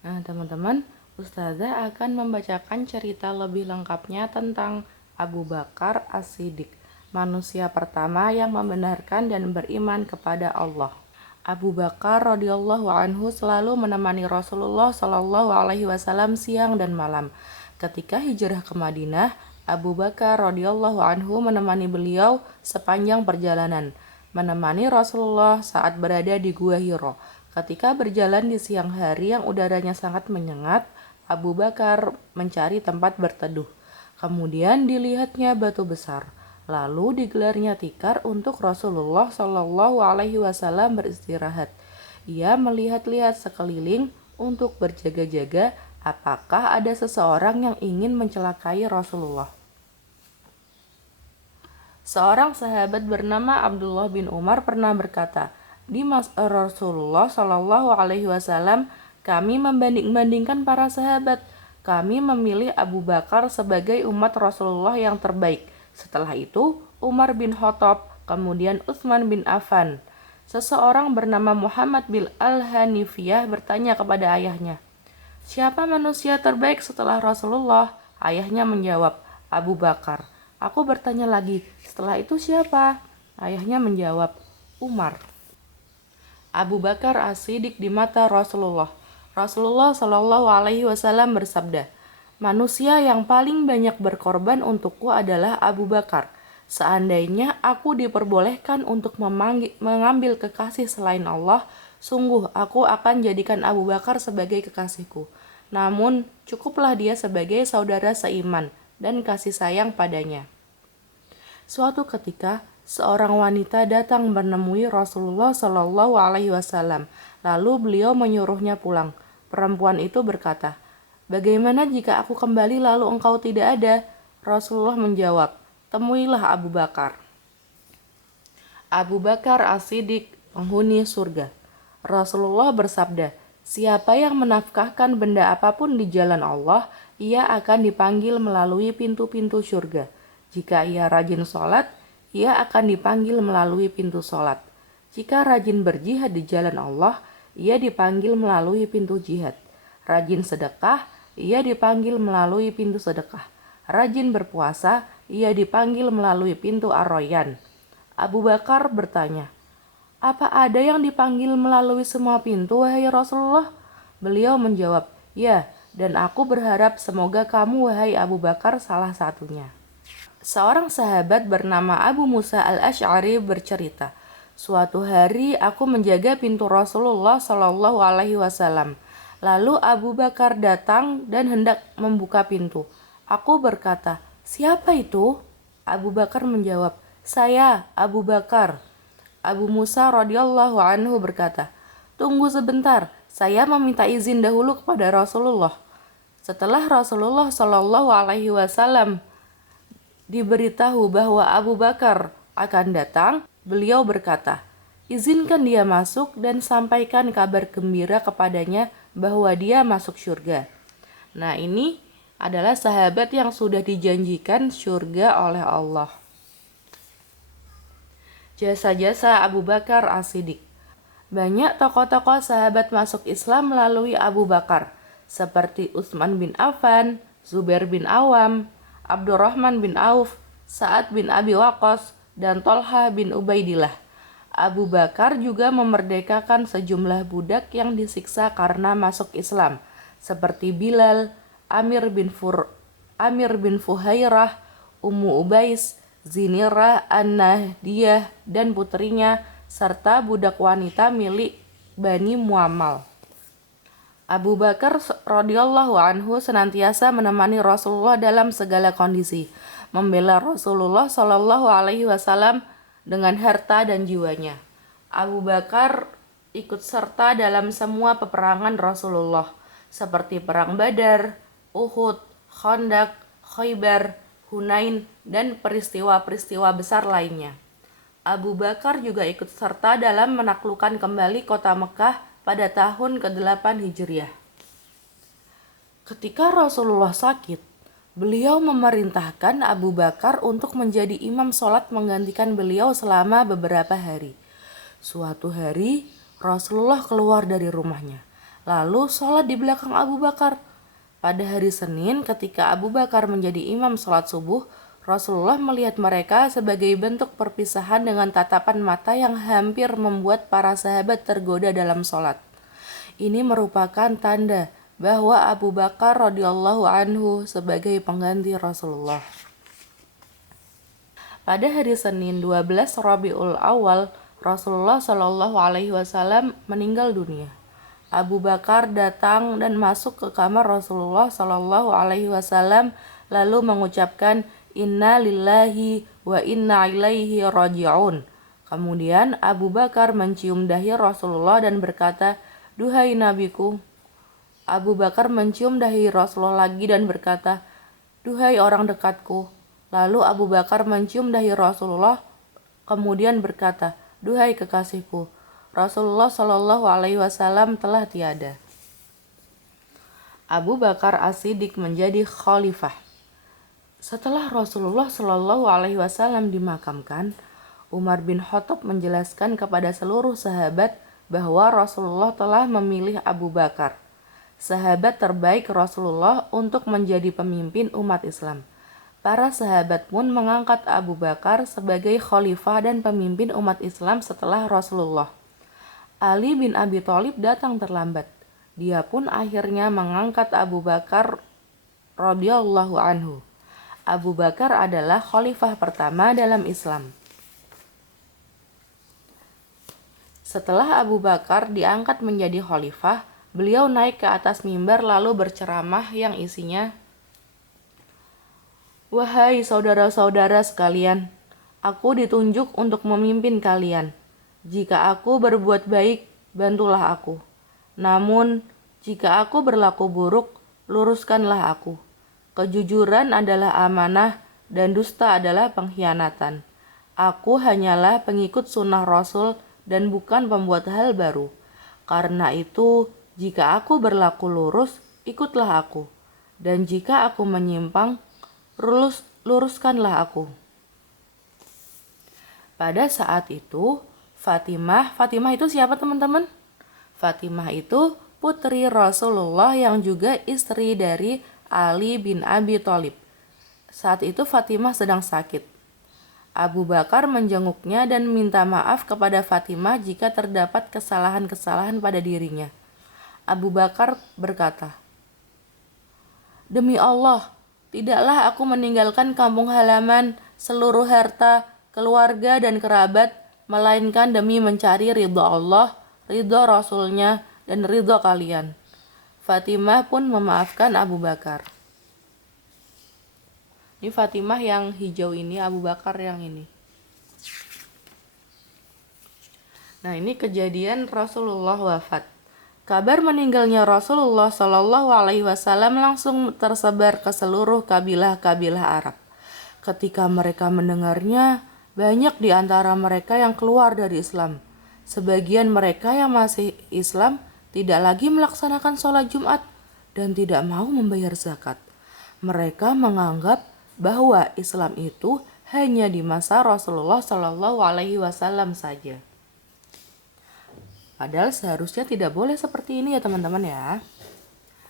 Nah, teman-teman, Ustazah akan membacakan cerita lebih lengkapnya tentang Abu Bakar As-Siddiq, manusia pertama yang membenarkan dan beriman kepada Allah. Abu Bakar radhiyallahu anhu selalu menemani Rasulullah shallallahu alaihi wasallam siang dan malam. Ketika hijrah ke Madinah, Abu Bakar radhiyallahu anhu menemani beliau sepanjang perjalanan, menemani Rasulullah saat berada di Gua Hiro. Ketika berjalan di siang hari yang udaranya sangat menyengat, Abu Bakar mencari tempat berteduh. Kemudian dilihatnya batu besar. Lalu digelarnya tikar untuk Rasulullah Shallallahu Alaihi Wasallam beristirahat. Ia melihat-lihat sekeliling untuk berjaga-jaga apakah ada seseorang yang ingin mencelakai Rasulullah. Seorang sahabat bernama Abdullah bin Umar pernah berkata, di masa Rasulullah Shallallahu Alaihi Wasallam kami membanding-bandingkan para sahabat. Kami memilih Abu Bakar sebagai umat Rasulullah yang terbaik. Setelah itu Umar bin Khattab, kemudian Utsman bin Affan. Seseorang bernama Muhammad bin Al-Hanifiyah bertanya kepada ayahnya, siapa manusia terbaik setelah Rasulullah? Ayahnya menjawab, Abu Bakar. Aku bertanya lagi, setelah itu siapa? Ayahnya menjawab, Umar. Abu Bakar As-Siddiq di mata Rasulullah. Rasulullah Shallallahu Alaihi Wasallam bersabda, manusia yang paling banyak berkorban untukku adalah Abu Bakar. Seandainya aku diperbolehkan untuk mengambil kekasih selain Allah, sungguh aku akan jadikan Abu Bakar sebagai kekasihku. Namun, cukuplah dia sebagai saudara seiman dan kasih sayang padanya. Suatu ketika, seorang wanita datang menemui Rasulullah Shallallahu Alaihi Wasallam. Lalu beliau menyuruhnya pulang. Perempuan itu berkata, bagaimana jika aku kembali lalu engkau tidak ada? Rasulullah menjawab, temuilah Abu Bakar. Abu Bakar As-Siddiq, penghuni surga. Rasulullah bersabda, siapa yang menafkahkan benda apapun di jalan Allah, ia akan dipanggil melalui pintu-pintu surga. Jika ia rajin sholat, ia akan dipanggil melalui pintu sholat. Jika rajin berjihad di jalan Allah, ia dipanggil melalui pintu jihad. Rajin sedekah, ia dipanggil melalui pintu sedekah. Rajin berpuasa, ia dipanggil melalui pintu Ar-Rayyan. Abu Bakar bertanya, apa ada yang dipanggil melalui semua pintu, wahai Rasulullah? Beliau menjawab, ya, dan aku berharap semoga kamu, wahai Abu Bakar, salah satunya. Seorang sahabat bernama Abu Musa al-Asy'ari bercerita, suatu hari aku menjaga pintu Rasulullah Shallallahu Alaihi Wasallam. Lalu Abu Bakar datang dan hendak membuka pintu. Aku berkata, siapa itu? Abu Bakar menjawab, saya, Abu Bakar. Abu Musa radhiyallahu anhu berkata, tunggu sebentar, saya meminta izin dahulu kepada Rasulullah. Setelah Rasulullah Shallallahu Alaihi Wasallam diberitahu bahwa Abu Bakar akan datang, beliau berkata, izinkan dia masuk dan sampaikan kabar gembira kepadanya bahwa dia masuk surga. Nah, ini adalah sahabat yang sudah dijanjikan surga oleh Allah. Jasa-jasa Abu Bakar As-Siddiq. Banyak tokoh-tokoh sahabat masuk Islam melalui Abu Bakar, seperti Utsman bin Affan, Zubair bin Awam, Abdurrahman bin Auf, Sa'ad bin Abi Waqqas, dan Tolha bin Ubaidillah. Abu Bakar juga memerdekakan sejumlah budak yang disiksa karena masuk Islam, seperti Bilal, Amir bin Fuhairah, Ummu Ubais, Zinirah An-Nahdiyah dan putrinya, serta budak wanita milik Bani Muammal. Abu Bakar radhiyallahu anhu senantiasa menemani Rasulullah dalam segala kondisi, membela Rasulullah Shallallahu Alaihi Wasallam dengan harta dan jiwanya. Abu Bakar ikut serta dalam semua peperangan Rasulullah, seperti perang Badar, Uhud, Khandaq, Khaybar, Hunain, dan peristiwa-peristiwa besar lainnya. Abu Bakar juga ikut serta dalam menaklukkan kembali kota Mekah pada tahun ke-8 Hijriah. Ketika Rasulullah sakit, beliau memerintahkan Abu Bakar untuk menjadi imam sholat menggantikan beliau selama beberapa hari. Suatu hari, Rasulullah keluar dari rumahnya. lalu sholat di belakang Abu Bakar. Pada hari Senin ketika Abu Bakar menjadi imam sholat subuh, Rasulullah melihat mereka sebagai bentuk perpisahan dengan tatapan mata yang hampir membuat para sahabat tergoda dalam sholat. Ini merupakan tanda bahwa Abu Bakar radhiyallahu anhu sebagai pengganti Rasulullah. Pada hari Senin 12 Rabiul Awal, Rasulullah Shallallahu Alaihi Wasallam meninggal dunia. Abu Bakar datang dan masuk ke kamar Rasulullah Shallallahu Alaihi Wasallam lalu mengucapkan Inna lillahi wa inna ilaihi raji'un. Kemudian Abu Bakar mencium dahi Rasulullah dan berkata, "Duhai nabiku." Abu Bakar mencium dahi Rasulullah lagi dan berkata, "Duhai orang dekatku." Lalu Abu Bakar mencium dahi Rasulullah kemudian berkata, "Duhai kekasihku." Rasulullah Shallallahu Alaihi Wasallam telah tiada. Abu Bakar As-Siddiq menjadi khalifah. Setelah Rasulullah Shallallahu Alaihi Wasallam dimakamkan, Umar bin Khattab menjelaskan kepada seluruh sahabat bahwa Rasulullah telah memilih Abu Bakar, sahabat terbaik Rasulullah, untuk menjadi pemimpin umat Islam. Para sahabat pun mengangkat Abu Bakar sebagai khalifah dan pemimpin umat Islam setelah Rasulullah. Ali bin Abi Thalib datang terlambat. Dia pun akhirnya mengangkat Abu Bakar radhiyallahu anhu. Abu Bakar adalah khalifah pertama dalam Islam. Setelah Abu Bakar diangkat menjadi khalifah, beliau naik ke atas mimbar lalu berceramah yang isinya, "Wahai saudara-saudara sekalian, aku ditunjuk untuk memimpin kalian. Jika aku berbuat baik, bantulah aku. Namun, jika aku berlaku buruk, luruskanlah aku. Kejujuran adalah amanah dan dusta adalah pengkhianatan. Aku hanyalah pengikut sunnah Rasul dan bukan pembuat hal baru. Karena itu, jika aku berlaku lurus, ikutlah aku. Dan jika aku menyimpang, luruskanlah aku." Pada saat itu, Fatimah itu siapa teman-teman? Fatimah itu putri Rasulullah yang juga istri dari Ali bin Abi Thalib. Saat itu Fatimah sedang sakit. Abu Bakar menjenguknya dan minta maaf kepada Fatimah jika terdapat kesalahan-kesalahan pada dirinya. Abu Bakar berkata, "Demi Allah, tidaklah aku meninggalkan kampung halaman, seluruh harta, keluarga dan kerabat, melainkan demi mencari ridha Allah, ridha Rasulnya, dan ridha kalian." Fatimah pun memaafkan Abu Bakar. Ini Fatimah yang hijau ini, Abu Bakar yang ini. Nah, ini kejadian Rasulullah wafat. Kabar meninggalnya Rasulullah Shallallahu Alaihi Wasallam langsung tersebar ke seluruh kabilah-kabilah Arab. Ketika mereka mendengarnya, banyak di antara mereka yang keluar dari Islam. Sebagian mereka yang masih Islam tidak lagi melaksanakan sholat Jumat dan tidak mau membayar zakat. Mereka menganggap bahwa Islam itu hanya di masa Rasulullah Shallallahu Alaihi Wasallam saja. Padahal seharusnya tidak boleh seperti ini ya teman-teman ya.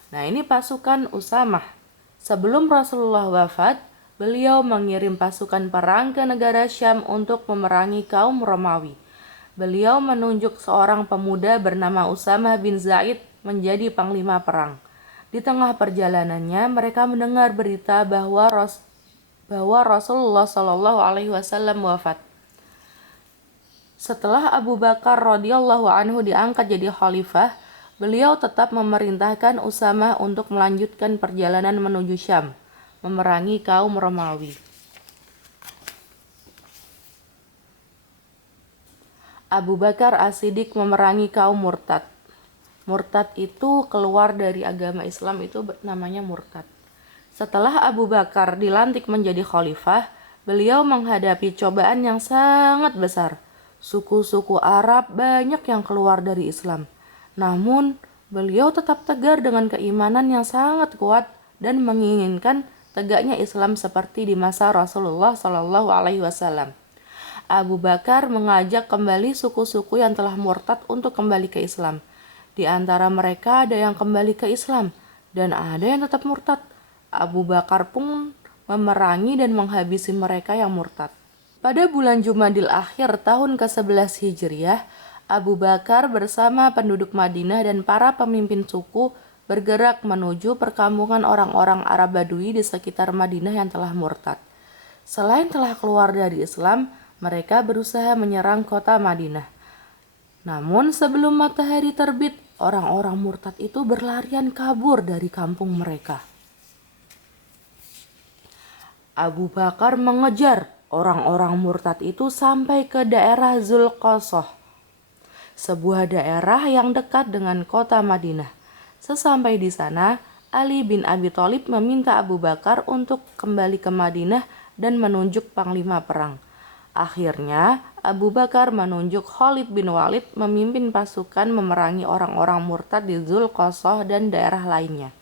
Nah, ini pasukan Usamah. Sebelum Rasulullah wafat, beliau mengirim pasukan perang ke negara Syam untuk memerangi kaum Romawi. Beliau menunjuk seorang pemuda bernama Usamah bin Zaid menjadi panglima perang. Di tengah perjalanannya, mereka mendengar berita bahwa Rasulullah Shallallahu Alaihi Wasallam wafat. Setelah Abu Bakar radhiyallahu anhu diangkat jadi khalifah, beliau tetap memerintahkan Usamah untuk melanjutkan perjalanan menuju Syam, memerangi kaum Romawi. Abu Bakar As-Siddiq memerangi kaum murtad. Murtad itu keluar dari agama Islam, itu namanya murtad. Setelah Abu Bakar dilantik menjadi khalifah, beliau menghadapi cobaan yang sangat besar. Suku-suku Arab banyak yang keluar dari Islam. Namun, beliau tetap tegar dengan keimanan yang sangat kuat dan menginginkan tegaknya Islam seperti di masa Rasulullah Shallallahu Alaihi Wasallam. Abu Bakar mengajak kembali suku-suku yang telah murtad untuk kembali ke Islam. Di antara mereka ada yang kembali ke Islam dan ada yang tetap murtad. Abu Bakar pun memerangi dan menghabisi mereka yang murtad. Pada bulan Jumadil Akhir tahun ke-11 Hijriah, Abu Bakar bersama penduduk Madinah dan para pemimpin suku bergerak menuju perkampungan orang-orang Arab Badui di sekitar Madinah yang telah murtad. Selain telah keluar dari Islam, mereka berusaha menyerang kota Madinah. Namun sebelum matahari terbit, orang-orang murtad itu berlarian kabur dari kampung mereka. Abu Bakar mengejar orang-orang murtad itu sampai ke daerah Zulqasah, sebuah daerah yang dekat dengan kota Madinah. Sesampai di sana, Ali bin Abi Thalib meminta Abu Bakar untuk kembali ke Madinah dan menunjuk panglima perang. Akhirnya, Abu Bakar menunjuk Khalid bin Walid memimpin pasukan memerangi orang-orang murtad di Zulqasah dan daerah lainnya.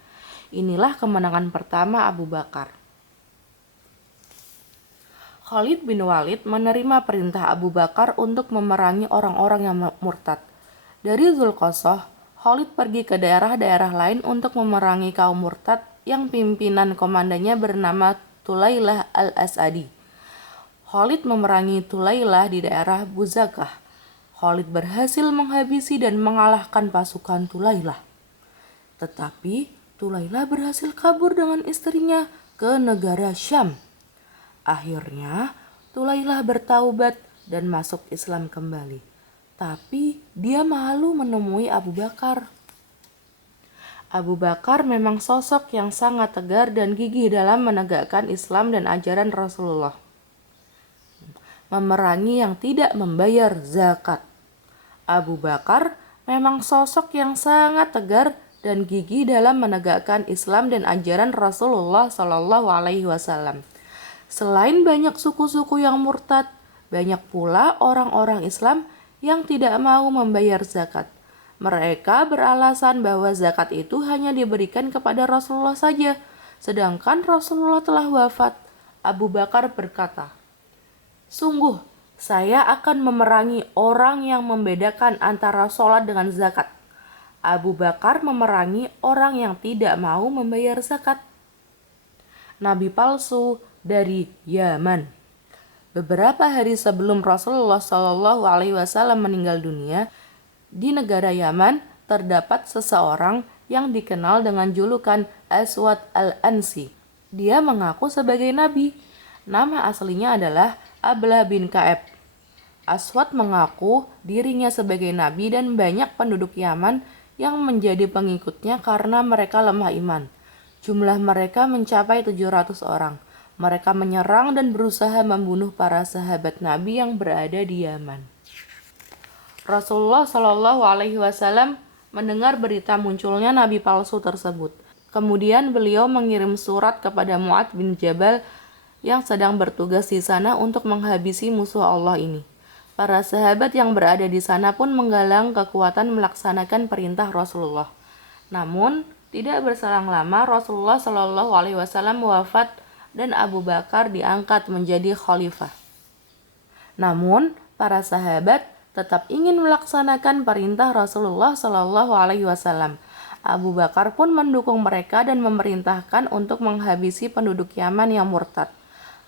Inilah kemenangan pertama Abu Bakar. Khalid bin Walid menerima perintah Abu Bakar untuk memerangi orang-orang yang murtad. Dari Zulqasah, Khalid pergi ke daerah-daerah lain untuk memerangi kaum murtad yang pimpinan komandannya bernama Tulailah al-Asadi. Khalid memerangi Tulailah di daerah Buzakah. Khalid berhasil menghabisi dan mengalahkan pasukan Tulailah. Tetapi Tulailah berhasil kabur dengan istrinya ke negara Syam. Akhirnya Tulailah bertaubat dan masuk Islam kembali. Tapi dia malu menemui Abu Bakar. Abu Bakar memang sosok yang sangat tegar dan gigih dalam menegakkan Islam dan ajaran Rasulullah. Memerangi yang tidak membayar zakat. Abu Bakar memang sosok yang sangat tegar dan gigih dalam menegakkan Islam dan ajaran Rasulullah Shallallahu Alaihi Wasallam. Selain banyak suku-suku yang murtad, banyak pula orang-orang Islam yang tidak mau membayar zakat. Mereka beralasan bahwa zakat itu hanya diberikan kepada Rasulullah saja, sedangkan Rasulullah telah wafat. Abu Bakar berkata, "Sungguh, saya akan memerangi orang yang membedakan antara sholat dengan zakat." Abu Bakar memerangi orang yang tidak mau membayar zakat. Nabi palsu dari Yaman. Beberapa hari sebelum Rasulullah Shallallahu Alaihi Wasallam meninggal dunia, di negara Yaman terdapat seseorang yang dikenal dengan julukan Aswad al-Ansi. Dia mengaku sebagai nabi. Nama aslinya adalah Ablah bin Ka'ab. Aswad mengaku dirinya sebagai nabi dan banyak penduduk Yaman yang menjadi pengikutnya karena mereka lemah iman. Jumlah mereka mencapai 700 orang. Mereka menyerang dan berusaha membunuh para sahabat Nabi yang berada di Yaman. Rasulullah Shallallahu Alaihi Wasallam mendengar berita munculnya nabi palsu tersebut. Kemudian beliau mengirim surat kepada Mu'adz bin Jabal yang sedang bertugas di sana untuk menghabisi musuh Allah ini. Para sahabat yang berada di sana pun menggalang kekuatan melaksanakan perintah Rasulullah. Namun, tidak berselang lama Rasulullah Shallallahu Alaihi Wasallam wafat dan Abu Bakar diangkat menjadi khalifah. Namun, para sahabat tetap ingin melaksanakan perintah Rasulullah Shallallahu Alaihi Wasallam. Abu Bakar pun mendukung mereka dan memerintahkan untuk menghabisi penduduk Yaman yang murtad.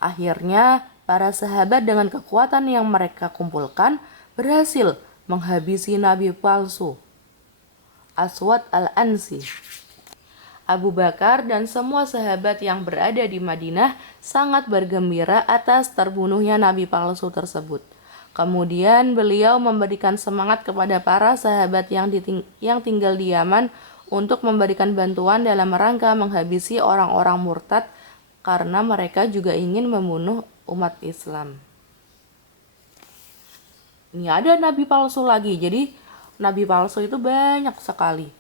Akhirnya, para sahabat dengan kekuatan yang mereka kumpulkan berhasil menghabisi nabi palsu Aswad al-Ansi. Abu Bakar dan semua sahabat yang berada di Madinah sangat bergembira atas terbunuhnya nabi palsu tersebut. Kemudian beliau memberikan semangat kepada para sahabat yang tinggal di Yaman untuk memberikan bantuan dalam rangka menghabisi orang-orang murtad karena mereka juga ingin membunuh umat Islam. Ini ada nabi palsu lagi, jadi nabi palsu itu banyak sekali.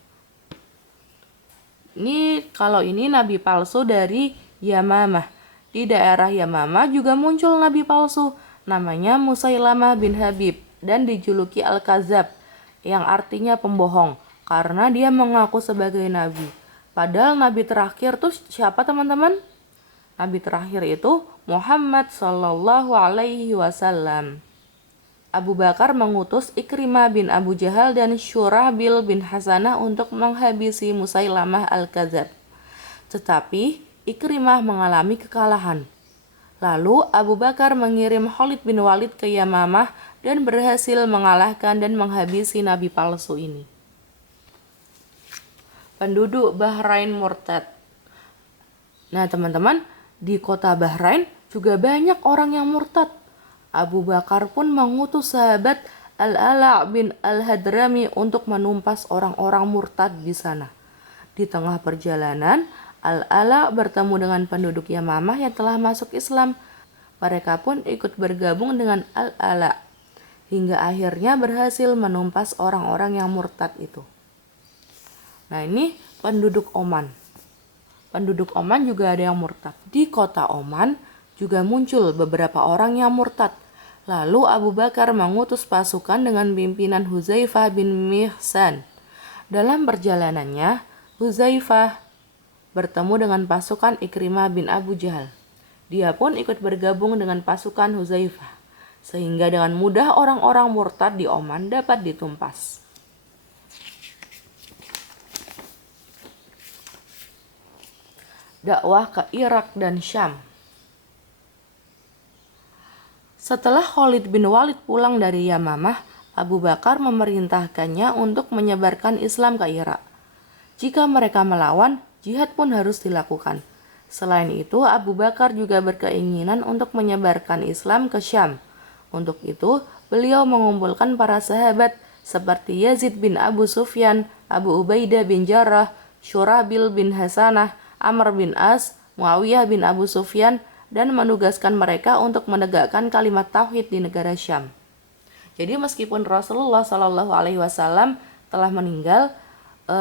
Kalau ini nabi palsu dari Yamamah. Di daerah Yamamah juga muncul nabi palsu. Namanya Musailamah bin Habib dan dijuluki Al-Kazab yang artinya pembohong karena dia mengaku sebagai nabi. Padahal nabi terakhir tuh siapa teman-teman? Nabi terakhir itu Muhammad Sallallahu Alaihi Wasallam. Abu Bakar mengutus Ikrimah bin Abu Jahal dan Syurahbil bin Hasanah untuk menghabisi Musailamah al-Kadzab. Tetapi Ikrimah mengalami kekalahan. Lalu Abu Bakar mengirim Khalid bin Walid ke Yamamah dan berhasil mengalahkan dan menghabisi nabi palsu ini. Penduduk Bahrain murtad. Nah teman-teman, di kota Bahrain juga banyak orang yang murtad. Abu Bakar pun mengutus sahabat Al-Ala' bin Al-Hadrami untuk menumpas orang-orang murtad di sana. Di tengah perjalanan, Al-Ala' bertemu dengan penduduk Yamamah yang telah masuk Islam. Mereka pun ikut bergabung dengan Al-Ala' hingga akhirnya berhasil menumpas orang-orang yang murtad itu. Nah, ini penduduk Oman. Penduduk Oman juga ada yang murtad. Di kota Oman juga muncul beberapa orang yang murtad. Lalu Abu Bakar mengutus pasukan dengan pimpinan Huzaifah bin Mihsan. Dalam perjalanannya, Huzaifah bertemu dengan pasukan Ikrimah bin Abu Jahal. Dia pun ikut bergabung dengan pasukan Huzaifah, sehingga dengan mudah orang-orang murtad di Oman dapat ditumpas. Dakwah ke Irak dan Syam. Setelah Khalid bin Walid pulang dari Yamamah, Abu Bakar memerintahkannya untuk menyebarkan Islam ke Irak. Jika mereka melawan, jihad pun harus dilakukan. Selain itu, Abu Bakar juga berkeinginan untuk menyebarkan Islam ke Syam. Untuk itu, beliau mengumpulkan para sahabat seperti Yazid bin Abu Sufyan, Abu Ubaidah bin Jarrah, Syurabil bin Hasanah, Amr bin As, Muawiyah bin Abu Sufyan, dan menugaskan mereka untuk menegakkan kalimat tauhid di negara Syam. Jadi meskipun Rasulullah Shallallahu Alaihi Wasallam telah meninggal,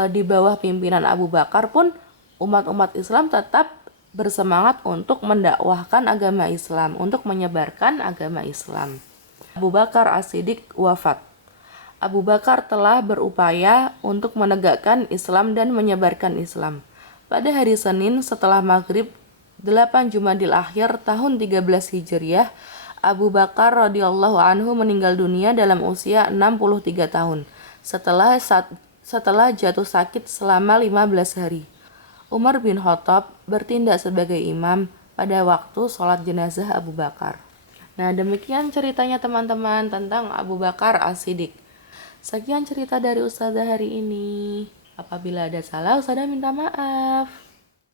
di bawah pimpinan Abu Bakar pun umat-umat Islam tetap bersemangat untuk mendakwahkan agama Islam, untuk menyebarkan agama Islam. Abu Bakar As-Siddiq wafat. Abu Bakar telah berupaya untuk menegakkan Islam dan menyebarkan Islam. Pada hari Senin setelah maghrib 8 Jumadil Akhir tahun 13 Hijriah, Abu Bakar radhiyallahu anhu meninggal dunia dalam usia 63 tahun setelah jatuh sakit selama 15 hari. Umar bin Khattab bertindak sebagai imam pada waktu sholat jenazah Abu Bakar. Nah, demikian ceritanya teman-teman tentang Abu Bakar As-Siddiq. Sekian cerita dari Ustazah hari ini. Apabila ada salah, Ustazah minta maaf.